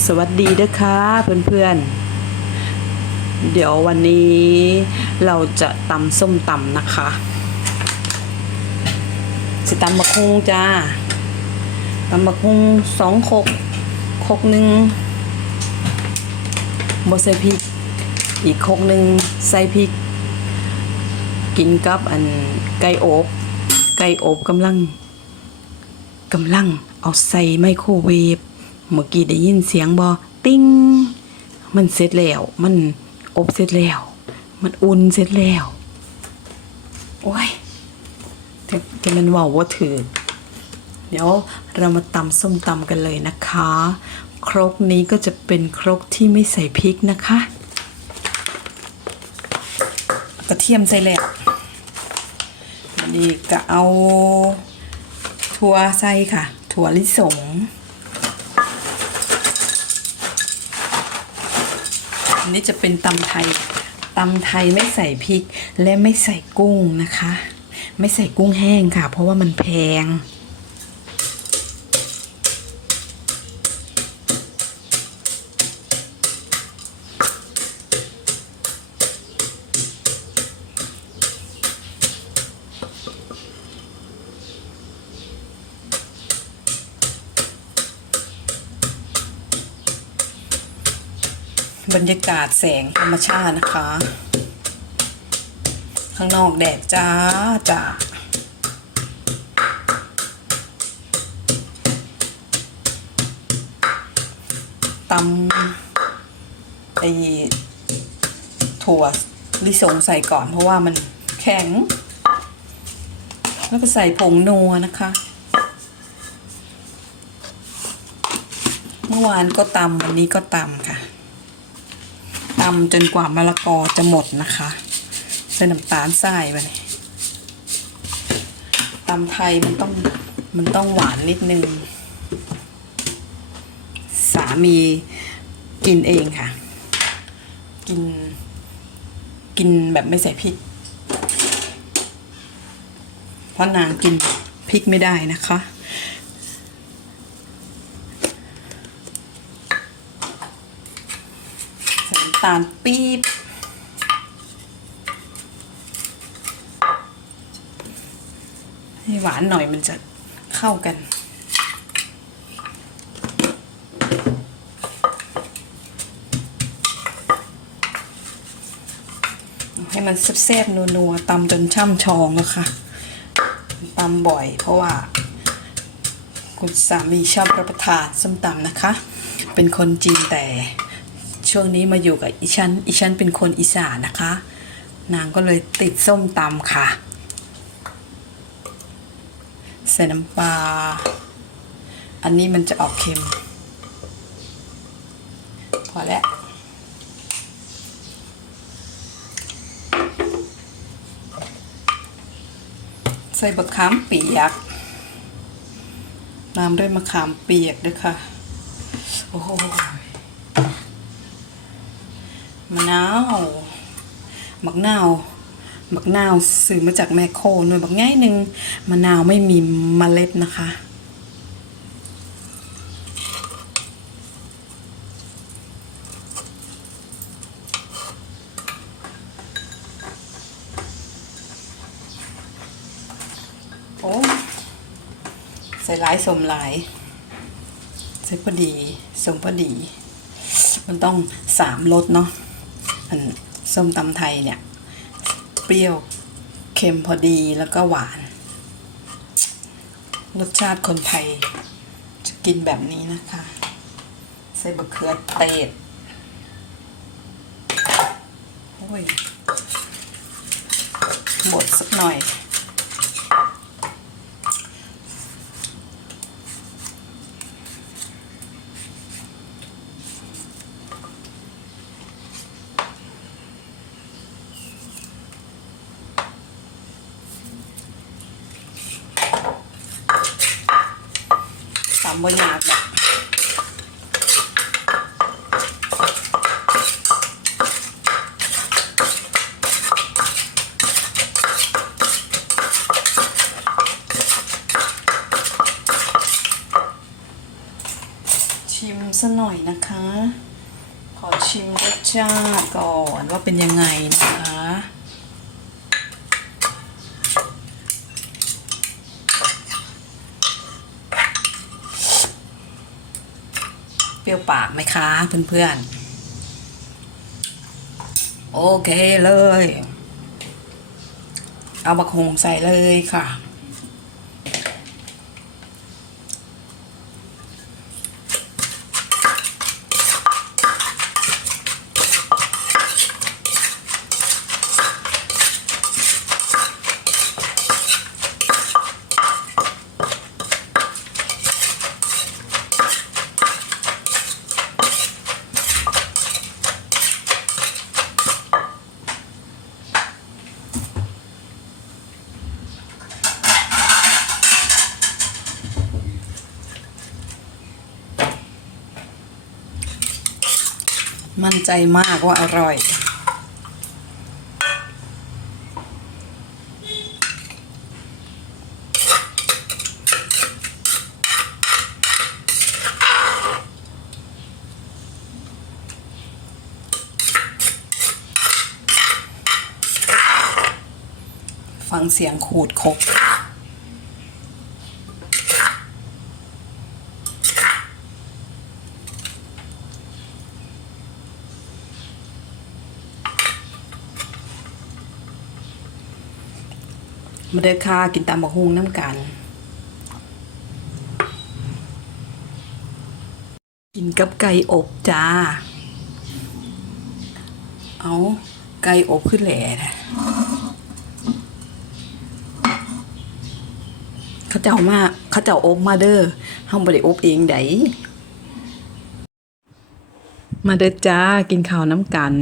สวัสดีเด้อค่ะเพื่อนๆ เดี๋ยววันนี้เราจะตำส้มตำนะคะสิตำบักฮุงจ้าตำบักฮุงสองคกคกหนึ่งบใส่พริก อีกคกหนึ่งใส่พริก กินกับอันไก่อบไก่อบกำลังกำลังเอาใส่ไมโครเวฟ เมื่อกี้ได้ยินเสียงบอติ้ง มันเสร็จแล้ว มันอบเสร็จแล้ว มันอุ่นเสร็จแล้ว โอ้ยจะจะมันว่าว่าถือ เดี๋ยวเรามาตำส้มตำกันเลยนะคะ ครกนี้ก็จะเป็นครกที่ไม่ใส่พริกนะคะ กระเทียมใส่แล้วอันนี้ก็เอาถั่วใส่ค่ะ ถั่วลิสง นี่จะเป็นตำไทยตำไทยไม่ใส่พริกและไม่ใส่กุ้งนะคะ ไม่ใส่กุ้งแห้งค่ะ เพราะว่ามันแพง บรรยากาศแสงธรรมชาตินะคะ ข้างนอกแดดจ้าจ้าตำไอถั่วลิสงใส่ก่อนเพราะว่ามันแข็ง แล้วก็ใส่ผงนัวนะคะ เมื่อวานก็ตำวันนี้ก็ตำค่ะ ตำจนกว่ามะละกอจะหมดนะคะใส่น้ำตาลทรายไปเลยตำไทยมันต้องมันต้องหวานนิดนึง สามีกินเองค่ะ กิน กินแบบไม่ใส่พริก เพราะนางกินพริกไม่ได้นะคะ ใส่น้ำตาลปี๊บให้หวานหน่อยมันจะเข้ากัน ให้มันแซ่บๆนัวๆตำจนช่ำชองแล้วค่ะตำบ่อย เพราะว่าคุณสามีชอบรับประทานส้มตำนะคะ เป็นคนจีนแต่ ช่วงนี้มาอยู่กับอีฉันอีฉันเป็นคนอีสานนะคะ นางก็เลยติดส้มตำค่ะ ใส่น้ำปลา อันนี้มันจะออกเค็ม พอแล้วใส่บะขามเปียกตามด้วยมะขามเปียกด้วยค่ะ โอ้โห มะนาวบักนาวบักนาวซื้อมาจากแมคโครหน่วยบักง่ายหนึ่งมะนาวไม่มีเมล็ดนะคะ โอ้ใส่หลายสมหลายใส่พอดีสมพอดี มันต้องสามรสเนาะ ส้มตำไทยเนี่ย เปรี้ยวเค็มพอดีแล้วก็หวาน รสชาติคนไทย จะกินแบบนี้นะคะ ใส่บะเขือเตดโอ้ยบดสักหน่อย บ่ยากชชิมซะหน่อยนะคะ ขอชิมรสชาติก่อนว่าเป็นยังไงนะคะ รี้ยวปากไหมคะเพื่อนๆ โอเคเลย เอาบักฮงใส่เลยค่ะ มั่นใจมากว่าอร่อย ฟังเสียงขูดคก มาเด้อค่ะกินตำบักฮุงน้ำกัน กินกับไก่อบจ้า เอาไก่อบขึ้นแหล่นะเขาเจ้ามาเขาเจ้าอบมาเด้อเฮาบ่ได้อบเองไดมาเด้อจ้ากินข้าวน้ำกัน